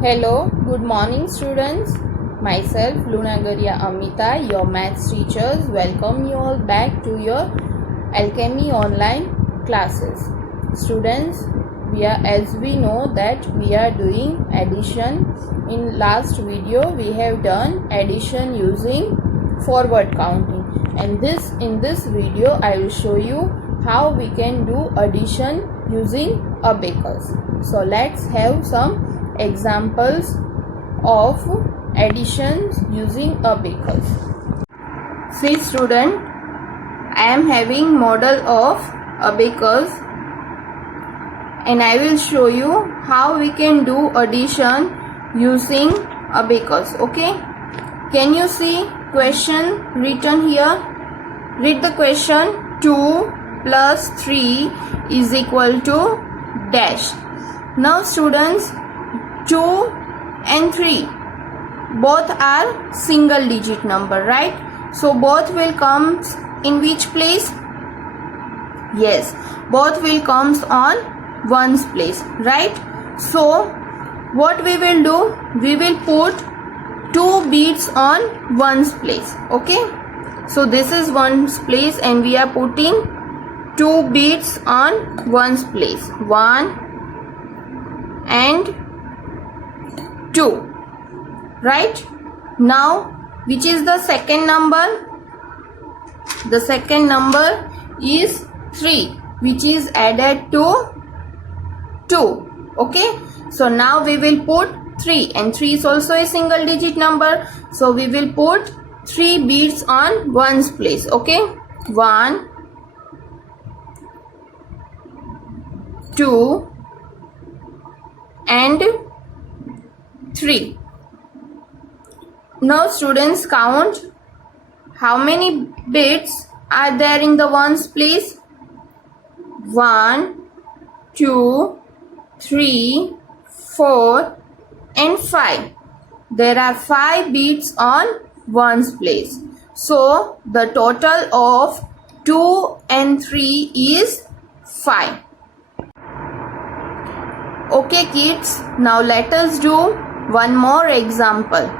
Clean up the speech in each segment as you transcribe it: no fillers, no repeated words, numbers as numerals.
Hello, good morning students. Myself Lunagaria Amita, your maths teachers, welcome you all back to your Alchemy online classes. Students, as we know that we are doing addition. In last video we have done addition using forward counting, and in this video I will show you how we can do addition using abacus. So let's have some examples of additions using abacus. See student, I am having model of abacus and I will show you how we can do addition using abacus. Okay, can you see question written here? Read the question. 2 plus 3 is equal to dash. Now students, 2 and 3 both are single digit number, right? So both will come in which place? Yes, both will comes on ones place, right? So what we will do, we will put 2 bits on ones place. Okay, so this is ones place and we are putting 2 bits on ones place, 1 and 2, right? Now which is the second number? The second number is 3, which is added to 2. Okay, so now we will put 3, and 3 is also a single digit number, so we will put 3 bits on ones place. Okay, 1, 2 and 3. Now students, count how many bits are there in the ones place. 1, 2, 3, 4 and 5. There are 5 bits on ones place. So the total of 2 and 3 is 5. Okay kids, now let us do one more example.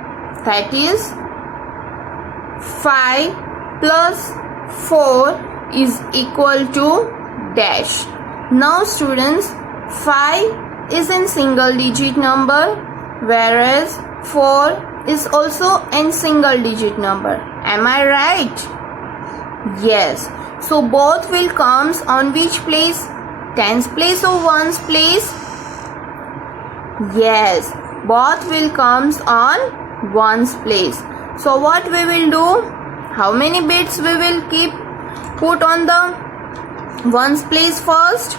That is 5 plus 4 is equal to dash. Now students, 5 is in single digit number, whereas 4 is also in single digit number. Am I right? Yes. So both will comes on which place? Tens place or ones place? Yes, both will comes on ones place. So what we will do? How many bits we will put on the ones place first?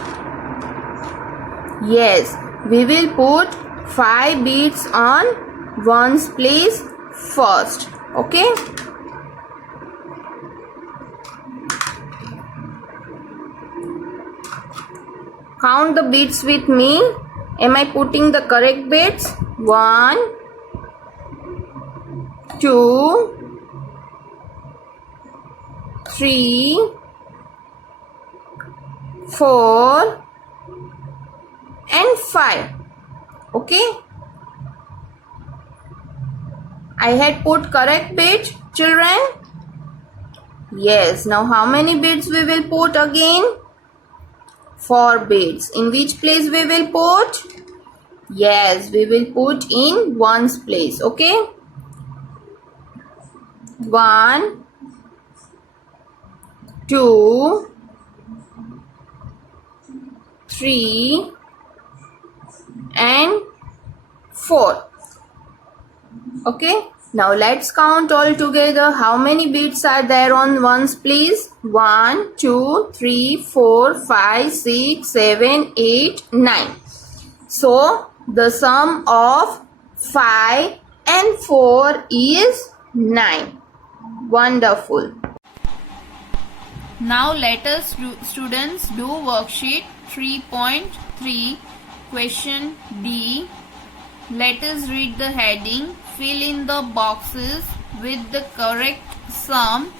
Yes, we will put 5 bits on ones place first. Okay, count the bits with me. Am I putting the correct bits? 1, 2, 3, 4 and 5. Okay, I had put correct bit, children. Yes, now how many bits we will put again? 4 bits. In which place we will put? Yes, we will put in ones place. Okay, 1, 2, 3 and 4. Okay, now let's count all together. How many bits are there on ones place? 1, 2, 3, 4, 5, 6, 7, 8, 9. So the sum of 5 and 4 is 9. Wonderful. Now let us students do worksheet 3.3, question D. Let us read the heading. Fill in the boxes with the correct sum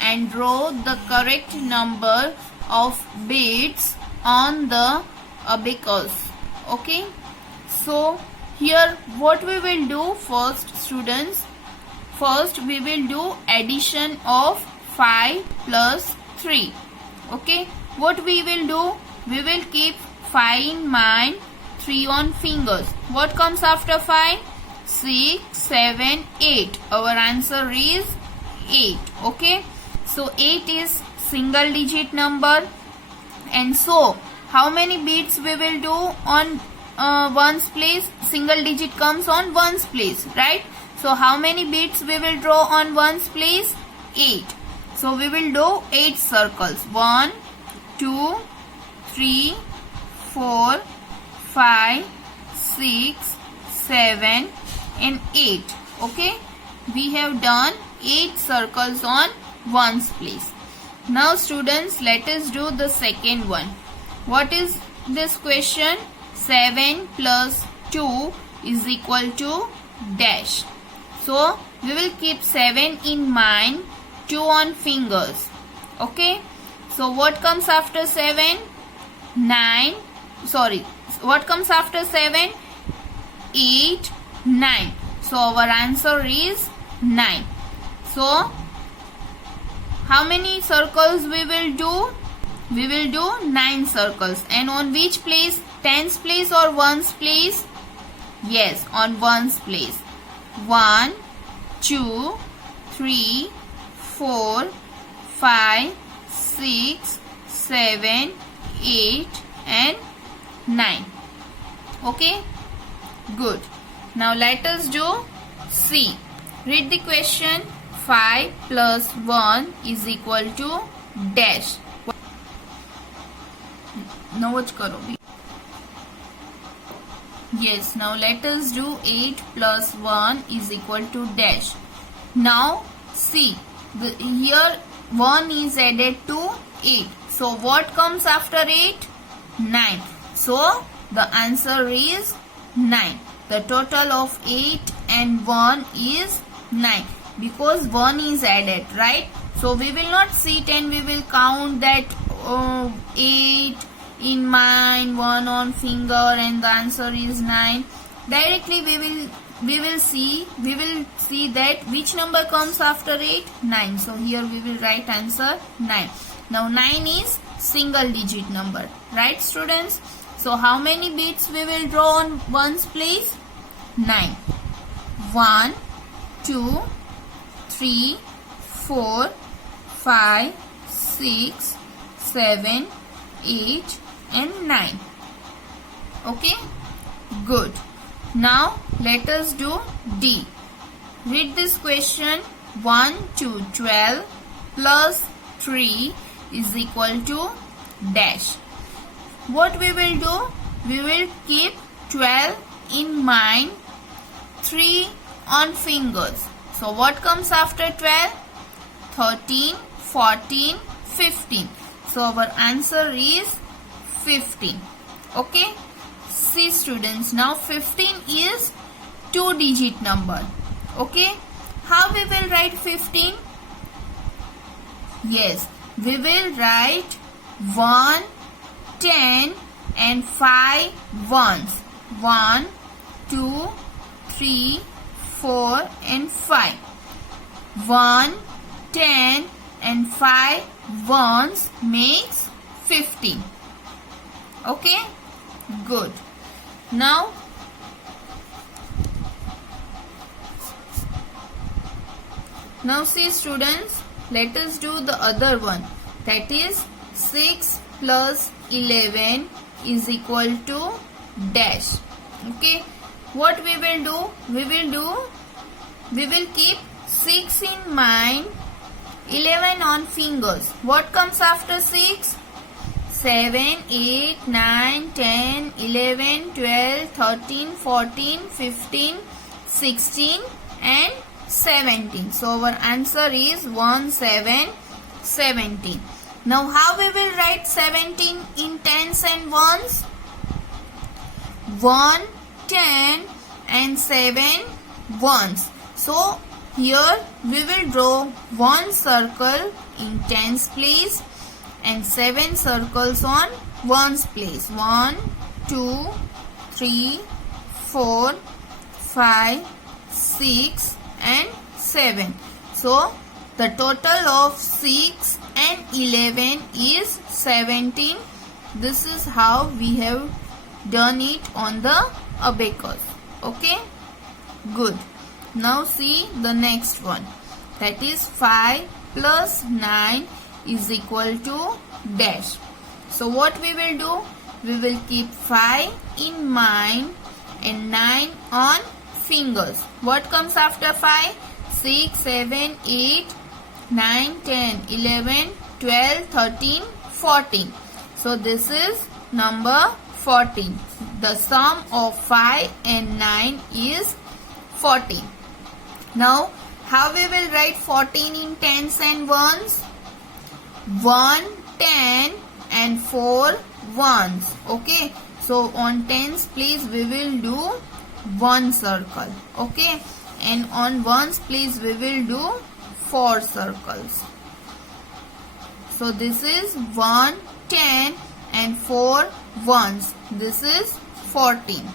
and draw the correct number of bits on the abacus. Okay, so here what we will do first, students? First we will do addition of 5 plus 3. Okay, what we will do? We will keep 5 in mind, 3 on fingers. What comes after 5? 6, 7, 8. Our answer is 8. Okay, so 8 is single digit number. And so how many bits we will do on ones place? Single digit comes on ones place, right? So how many bits we will draw on ones place? 8. So we will do 8 circles. 1, 2, 3, 4, 5, 6, 7 and 8. Okay, we have done 8 circles on ones place. Now students, let us do the second one. What is this question? 7 plus 2 is equal to dash. So we will keep 7 in mind, 2 on fingers. Okay, so what comes after 7? 9. Sorry, what comes after 7? 8, 9. So our answer is 9. So how many circles we will do? We will do 9 circles. And on which place? Tens place or ones place? Yes, on ones place. 1, 2, 3, 4, 5, 6, 7, 8 and 9. Okay, good. Now let us do C. Read the question. 5 plus 1 is equal to dash. Now what karo? Yes, now let us do 8 plus 1 is equal to dash. Now see, here 1 is added to 8. So what comes after 8? 9. So the answer is 9. The total of 8 and 1 is 9. Because 1 is added, right? So we will not sit and we will count that 8 in mind, 1 on finger, and the answer is 9. Directly we will see that which number comes after 8? 9. So here we will write answer 9. Now 9 is single digit number, right students? So how many bits we will draw on ones place? 9. 1, 2, 3, 4, 5, 6, 7, 8 and 9. Okay, good. Now let us do D. Read this question. 1 to 12 plus 3 is equal to dash. What we will do? We will keep 12 in mind, 3 on fingers. So what comes after 12? 13, 14, 15. So our answer is 15. Okay. See students, now 15 is 2-digit number. Okay. How we will write 15? Yes, we will write 1, 10 and 5 ones. 1, 2, 3, 4 and 5. 1, 10 and 5 ones makes 15. Okay, good. Now see students, let us do the other one, that is 6 plus 11 is equal to dash. Okay, what we will do? We will keep 6 in mind, 11 on fingers. What comes after 6? 7, 8, 9, 10, 11, 12, 13, 14, 15, 16 and 17. So our answer is 1, 7, 17. Now how we will write 17 in tens and ones? 1, 10 and 7 ones. So here we will draw 1 circle in tens place and 7 circles on ones place. 1, 2, 3, 4, 5, 6 and 7. So the total of 6 and 11 is 17. This is how we have done it on the abacus. Okay, good. Now see the next one, that is 5 plus 9 is equal to dash. So what we will do, we will keep 5 in mind and 9 on fingers. What comes after 5? 6, 7, 8, 9, 10, 11, 12, 13, 14. So this is number 14. The sum of 5 and 9 is 14. Now how we will write 14 in tens and ones? 1, 10 and 4 ones. Okay. So on tens place we will do 1 circle. Okay. And on ones place we will do 4 circles. So this is 1, 10 and 4 ones. This is 14.